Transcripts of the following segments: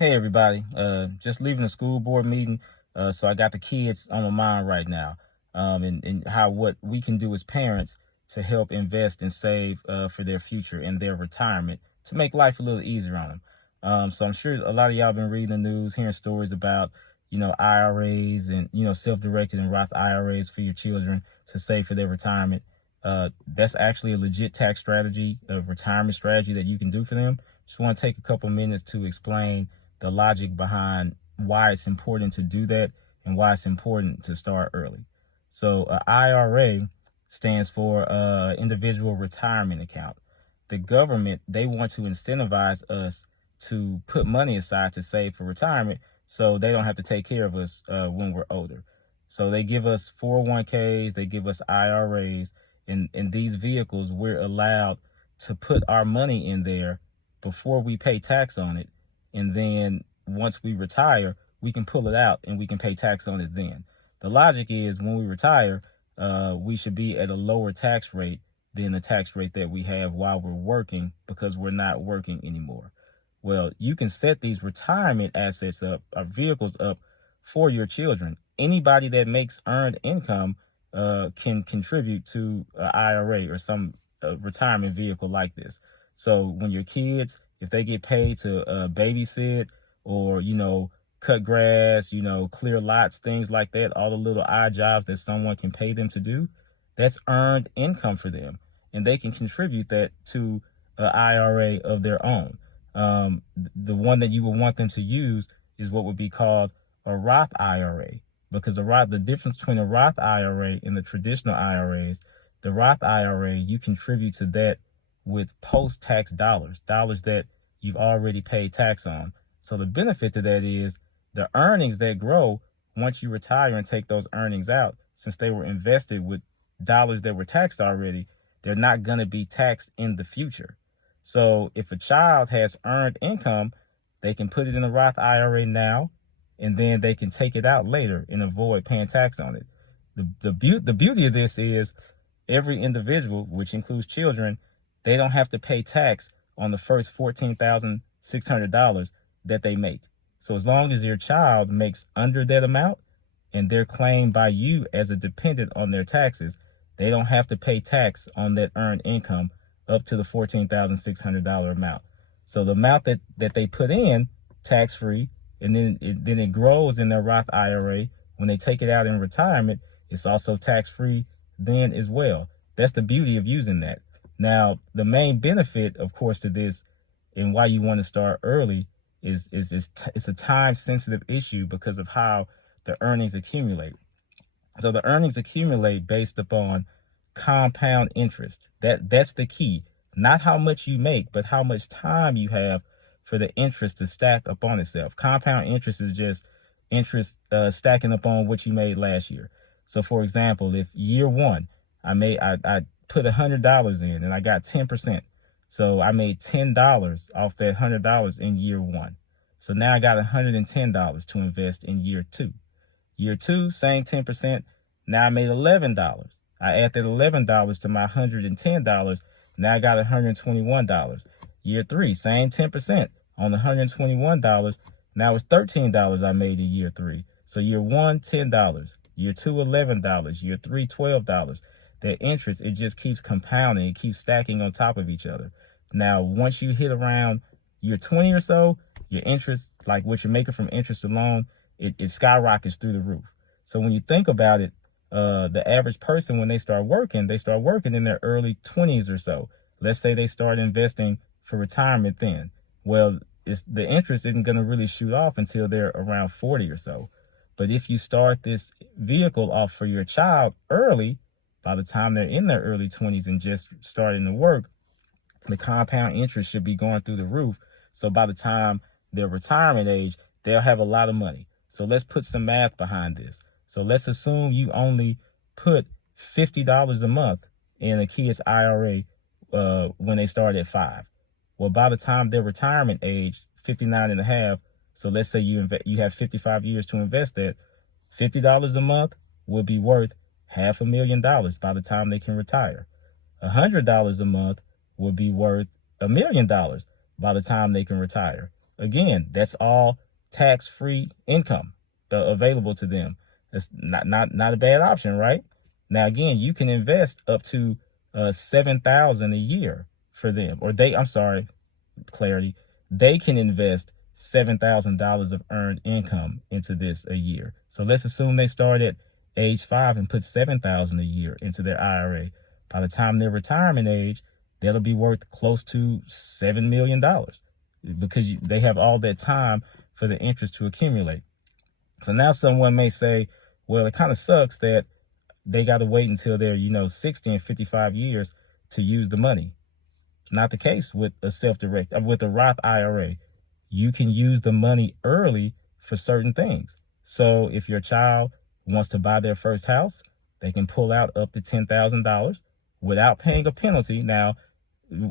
Hey everybody, just leaving a school board meeting, so I got the kids on my mind right now, and how what we can do as parents to help invest and save for their future and their retirement to make life a little easier on them. So I'm sure a lot of y'all been reading the news, hearing stories about, IRAs and, self-directed and Roth IRAs for your children to save for their retirement. That's actually a legit tax strategy, a retirement strategy that you can do for them. Just want to take a couple minutes to explain the logic behind why it's important to do that and why it's important to start early. So IRA stands for individual retirement account. The government, they want to incentivize us to put money aside to save for retirement so they don't have to take care of us when we're older. So they give us 401ks, they give us IRAs, and in these vehicles, we're allowed to put our money in there before we pay tax on it, and then once we retire, we can pull it out and we can pay tax on it then. The logic is when we retire, we should be at a lower tax rate than the tax rate that we have while we're working because we're not working anymore. Well, you can set these retirement assets up, or vehicles up, for your children. Anybody that makes earned income can contribute to an IRA or some retirement vehicle like this. So when your kids, if they get paid to babysit or, cut grass, clear lots, things like that, all the little odd jobs that someone can pay them to do, that's earned income for them. And they can contribute that to an IRA of their own. The one that you would want them to use is what would be called a Roth IRA, because the difference between a Roth IRA and the traditional IRAs, the Roth IRA, you contribute to that with post-tax dollars that you've already paid tax on. So the benefit to that is the earnings that grow once you retire and take those earnings out, since they were invested with dollars that were taxed already, they're not going to be taxed in the future. So if a child has earned income, they can put it in a Roth IRA now, and then they can take it out later and avoid paying tax on it. The beauty of this is every individual, which includes children, they don't have to pay tax on the first $14,600 that they make. So as long as your child makes under that amount and they're claimed by you as a dependent on their taxes, they don't have to pay tax on that earned income up to the $14,600 amount. So the amount that they put in, tax-free, and then it grows in their Roth IRA. When they take it out in retirement, it's also tax-free then as well. That's the beauty of using that. Now, the main benefit, of course, to this and why you want to start early is it's a time-sensitive issue because of how the earnings accumulate. So the earnings accumulate based upon compound interest. That's the key. Not how much you make, but how much time you have for the interest to stack upon itself. Compound interest is just interest stacking upon what you made last year. So, for example, if year one I put $100 in and I got 10%. So I made $10 off that $100 in year one. So now I got $110 to invest in year two. Year two, same 10%. Now I made $11. I add that $11 to my $110. Now I got $121. Year three, same 10% on the $121. Now it's $13 I made in year three. So year one, $10. Year two, $11. Year three, $12. That interest, it just keeps compounding. It keeps stacking on top of each other. Now, once you hit around year 20 or so, your interest, like what you're making from interest alone, it skyrockets through the roof. So when you think about it, the average person, when they start working in their early 20s or so. Let's say they start investing for retirement then. Well, the interest isn't going to really shoot off until they're around 40 or so. But if you start this vehicle off for your child early, by the time they're in their early 20s and just starting to work, the compound interest should be going through the roof. So by the time their retirement age, they'll have a lot of money. So let's put some math behind this. So let's assume you only put $50 a month in a kid's IRA when they start at 5. Well, by the time their retirement age, 59 and a half, so let's say you have 55 years to invest that, $50 a month will be worth $500,000 by the time they can retire. $100 a month will be worth $1 million by the time they can retire. again, that's all tax-free income available to them. That's not a bad option, right? Now, again, you can invest up to $7,000 a year for them, or I'm sorry, clarity, they can invest $7,000 of earned income into this a year. So let's assume they start at age 5 and put $7,000 a year into their IRA. By the time their retirement age, that'll be worth close to $7 million because they have all that time for the interest to accumulate. So now someone may say, well, it kind of sucks that they got to wait until they're, 60 and 55 years to use the money. Not the case with with a Roth IRA. You can use the money early for certain things. So if your child wants to buy their first house, they can pull out up to $10,000 without paying a penalty. Now,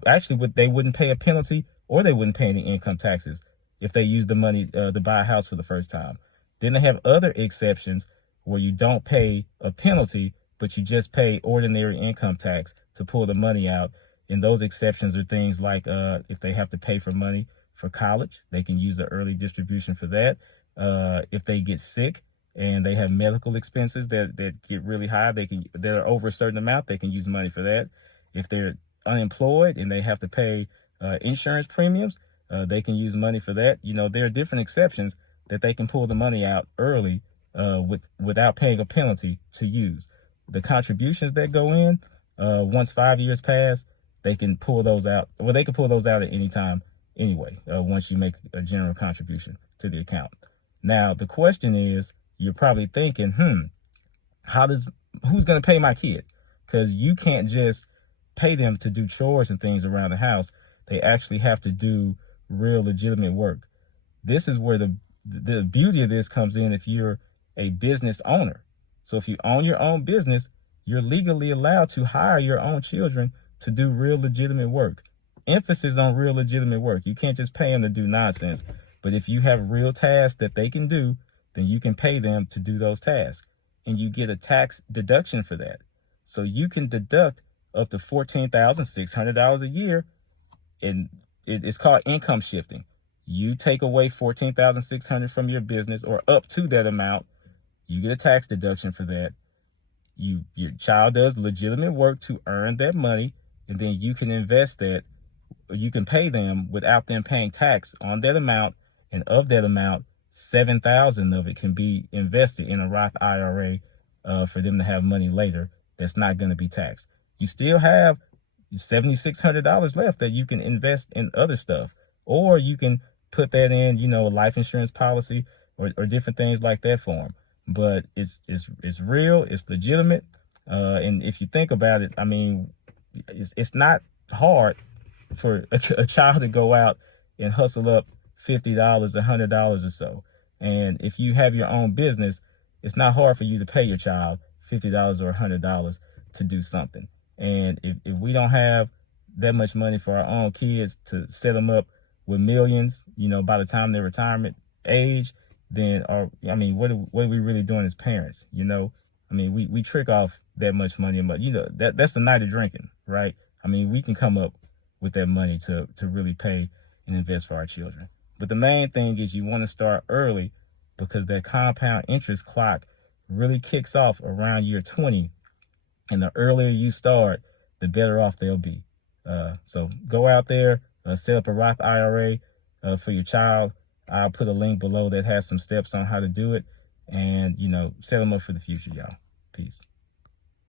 actually, they wouldn't pay a penalty or they wouldn't pay any income taxes if they use the money to buy a house for the first time. Then they have other exceptions where you don't pay a penalty, but you just pay ordinary income tax to pull the money out. And those exceptions are things like if they have to pay for money for college, they can use the early distribution for that. If they get sick and they have medical expenses that get really high, that are over a certain amount, they can use money for that. If they're unemployed and they have to pay insurance premiums, they can use money for that. There are different exceptions that they can pull the money out early without paying a penalty to use. The contributions that go in, once 5 years pass, they can pull those out. Well, they can pull those out at any time anyway, once you make a general contribution to the account. Now, the question is, you're probably thinking, who's going to pay my kid? Because you can't just pay them to do chores and things around the house. They actually have to do real legitimate work. This is where the beauty of this comes in if you're a business owner. So if you own your own business, you're legally allowed to hire your own children to do real legitimate work. Emphasis on real legitimate work. You can't just pay them to do nonsense. But if you have real tasks that they can do, then you can pay them to do those tasks. And you get a tax deduction for that. So you can deduct up to $14,600 a year. And it's called income shifting. You take away $14,600 from your business or up to that amount. You get a tax deduction for that. Your child does legitimate work to earn that money, and then you can invest that, or you can pay them without them paying tax on that amount. And of that amount, $7,000 of it can be invested in a Roth IRA for them to have money later that's not going to be taxed. You still have $7,600 left that you can invest in other stuff, or you can put that in, a life insurance policy or different things like that for them. But it's real, it's legitimate, and if you think about it, I mean, it's not hard for a child to go out and hustle up $50, $100 or so. And if you have your own business, it's not hard for you to pay your child $50 or $100 to do something. And if we don't have that much money for our own kids to set them up with millions, by the time their retirement age, then what are we really doing as parents? We trick off that much money, but that's the night of drinking, right? We can come up with that money to really pay and invest for our children. But the main thing is you want to start early, because that compound interest clock really kicks off around year 20. And the earlier you start, the better off they'll be. So go out there, set up a Roth IRA for your child. I'll put a link below that has some steps on how to do it, and set them up for the future, y'all. Peace.